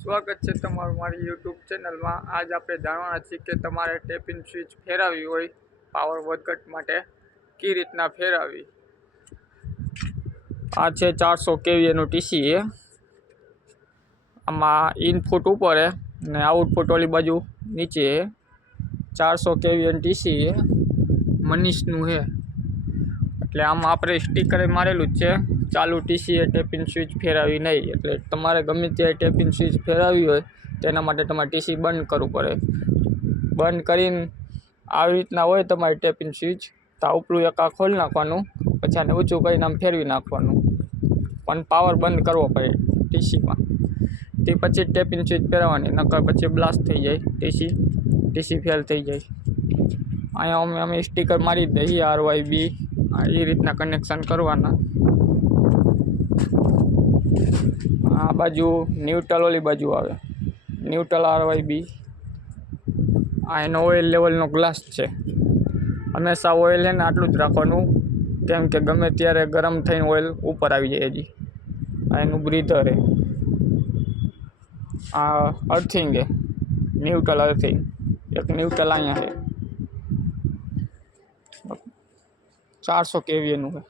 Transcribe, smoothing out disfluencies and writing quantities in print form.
સ્વાગત છે તમારું મારી યુટ્યુબ ચેનલમાં। આજ આપણે જાણવાના છીએ કે તમારે ટેપિંગ સ્વિચ ફેરવવી હોય પાવર વધઘટ માટે કઈ રીતના ફેરવવી। આ છે 400 kVA નું ટીસી છે। આમાં ઇનપુટ ઉપર છે અને આઉટપુટ ઓલી બાજુ નીચે છે। 400 kVA નું ટીસી છે, મનીષનું છે। એટલે આમાં આપણે સ્ટીકર મારેલું જ છે, ચાલુ ટીસી એ ટેપિંગ સ્વિચ ફેરવવી નહીં। એટલે તમારે ગમે ત્યારે ટેપિંગ સ્વિચ ફેરવવી હોય તેના માટે તમારે ટીસી બંધ કરવું પડે। બંધ કરીને આવી રીતના હોય તમારી ટેપિંગ સ્વિચ, તો ઉપલું એક આ ખોલી નાખવાનું, પછી આને ઊંચું કરીને આમ ફેરવી નાખવાનું, પણ પાવર બંધ કરવો પડે ટીસીમાં। તે પછી ટેપિંગ સ્વિચ ફેરવવાની, નકર પછી બ્લાસ્ટ થઈ જાય ટીસી ફેલ થઈ જાય। અહીંયા અમે સ્ટીકર મારી દઈએ RYB, એ રીતના કનેક્શન કરવાના। આ બાજુ ન્યુટ્રલ ઓલી બાજુ આવે, ન્યુટ્રલ RYB। આ એનો ઓઇલ લેવલનો ગ્લાસ છે। હંમેશા ઓઇલ છે ને આટલું જ રાખવાનું, કેમ કે ગમે ત્યારે ગરમ થઈને ઓઇલ ઉપર આવી જાય। હજી આ એનું બ્રીધર છે। આ અર્થિંગ છે, ન્યુટ્રલ અર્થિંગ, એક ન્યુટ્રલ અહીંયા છે। 400 kVA નું છે।